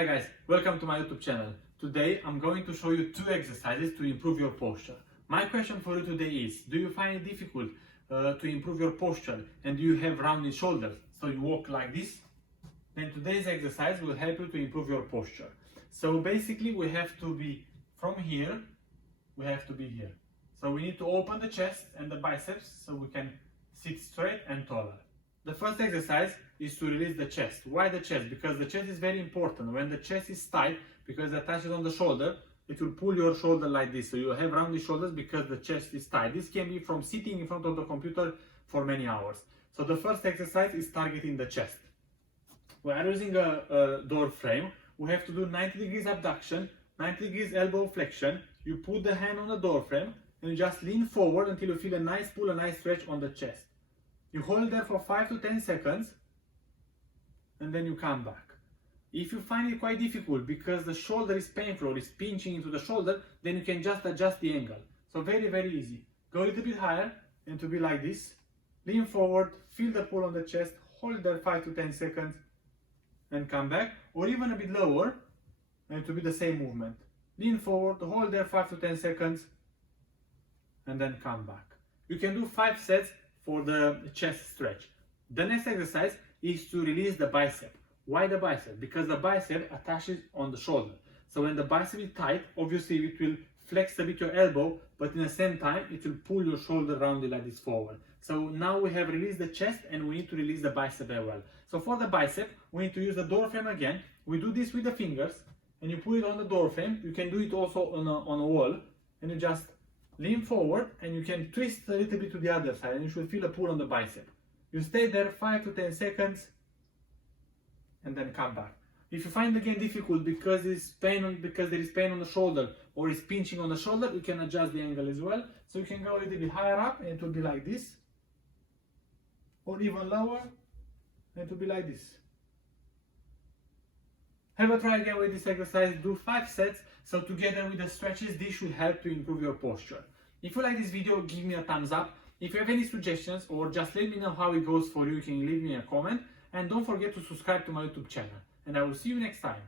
Hi guys, welcome to my YouTube channel. Today I'm going to show you 2 exercises to improve your posture. My question for you today is, do you find it difficult to improve your posture and do you have rounded shoulders? So you walk like this? Then today's exercise will help you to improve your posture. So basically we have to be from here, we have to be here. So we need to open the chest and the biceps so we can sit straight and taller. The first exercise is to release the chest. Why the chest? Because the chest is very important. When the chest is tight, because it attaches on the shoulder, it will pull your shoulder like this. So you have rounded shoulders because the chest is tight. This can be from sitting in front of the computer for many hours. So the first exercise is targeting the chest. We are using a door frame. We have to do 90 degrees abduction, 90 degrees elbow flexion. You put the hand on the door frame and you just lean forward until you feel a nice pull, a nice stretch on the chest. You hold there for 5 to 10 seconds and then you come back. If you find it quite difficult because the shoulder is painful or is pinching into the shoulder, then you can just adjust the angle. So very easy. Go a little bit higher and to be like this. Lean forward, feel the pull on the chest, hold there 5 to 10 seconds and come back. Or even a bit lower and to be the same movement. Lean forward, hold there 5 to 10 seconds and then come back. You can do 5 sets for the chest stretch. The next exercise is to release the bicep. Why the bicep? Because the bicep attaches on the shoulder. So when the bicep is tight, obviously it will flex a bit your elbow, but in the same time it will pull your shoulder rounded like this forward. So now we have released the chest and we need to release the bicep as well. So for the bicep, we need to use the door frame again. We do this with the fingers and you put it on the door frame. You can do it also on a wall and you just lean forward and you can twist a little bit to the other side and you should feel a pull on the bicep. You stay there 5 to 10 seconds and then come back. If you find again difficult because there is pain on the shoulder or is pinching on the shoulder, you can adjust the angle as well. So you can go a little bit higher up and it will be like this, or even lower and it will be like this. Have a try again with this exercise, do 5 sets, so together with the stretches, this should help to improve your posture. If you like this video, give me a thumbs up. If you have any suggestions or just let me know how it goes for you, you can leave me a comment. And don't forget to subscribe to my YouTube channel. And I will see you next time.